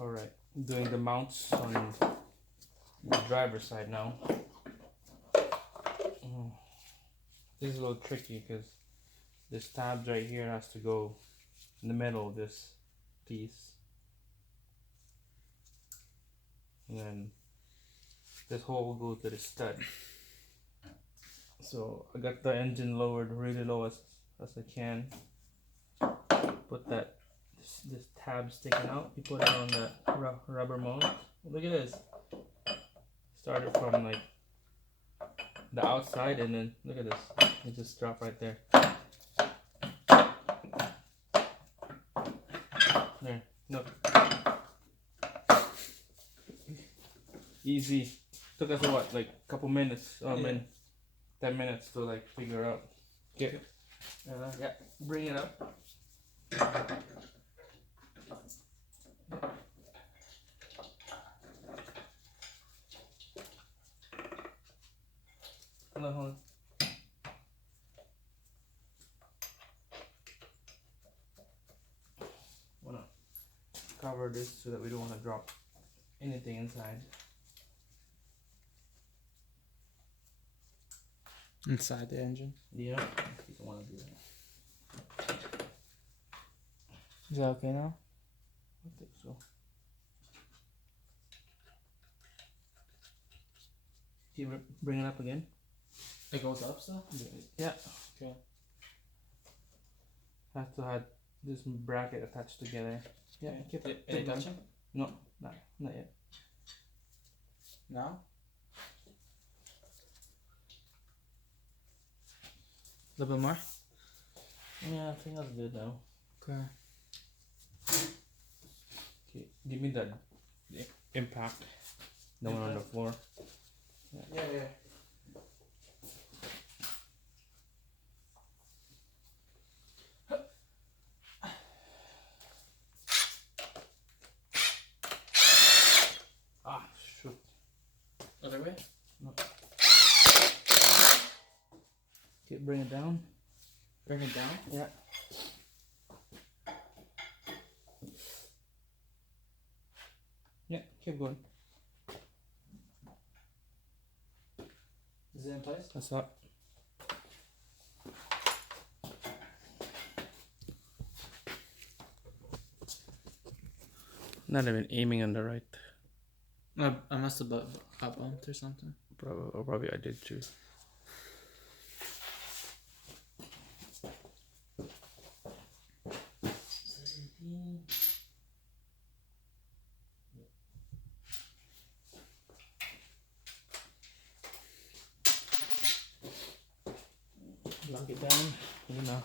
Alright, doing the mounts on the driver's side now. This is a little tricky because this tab right here has to go in the middle of this piece. And then this hole will go to the stud. So I got the engine lowered really low as I can. Put that this tab sticking out. You put it on the rubber mount. Look at this. Started from like the outside and then look at this. It just dropped right there. There. Look. Easy. Took us what, like a couple minutes. I mean 10 minutes to like figure out. Okay. Yeah. Bring it up. Hold on. Wanna cover this so that we don't want to drop anything inside. Inside the engine? Yeah. You don't want to do that. Is that okay now? I think so. Can you bring it up again? It goes up still? Yeah. Okay. Have to have this bracket attached together. Yeah. Keep it. Are they touching? No, not yet. Now? A little bit more? Yeah, I think that's good now. Okay. Okay, give me the impact. The one on the floor. Yeah. Ah, shoot. Other way? No. Okay, bring it down. Bring it down? Yeah. Yeah, keep going. Is it in place? That's up. Not even aiming on the right. I must have got bumped or something. Probably I did too. Lock it down, you know.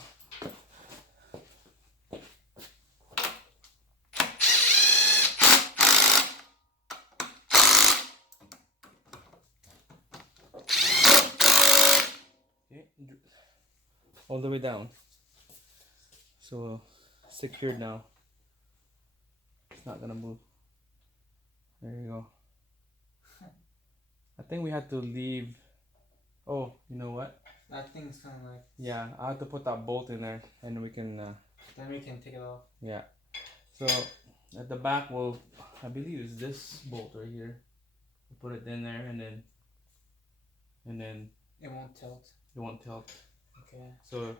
Okay, all the way down. So secured now. It's not gonna move. There you go. I think we had to leave. Oh, you know what? That thing's kind of like... Yeah, I have to put that bolt in there and we can Then we can take it off. yeah. So at the back I believe it's this bolt right here. We'll put it in there and then It won't tilt. it won't tilt. Okay. So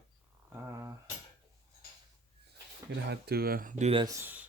gonna have to do this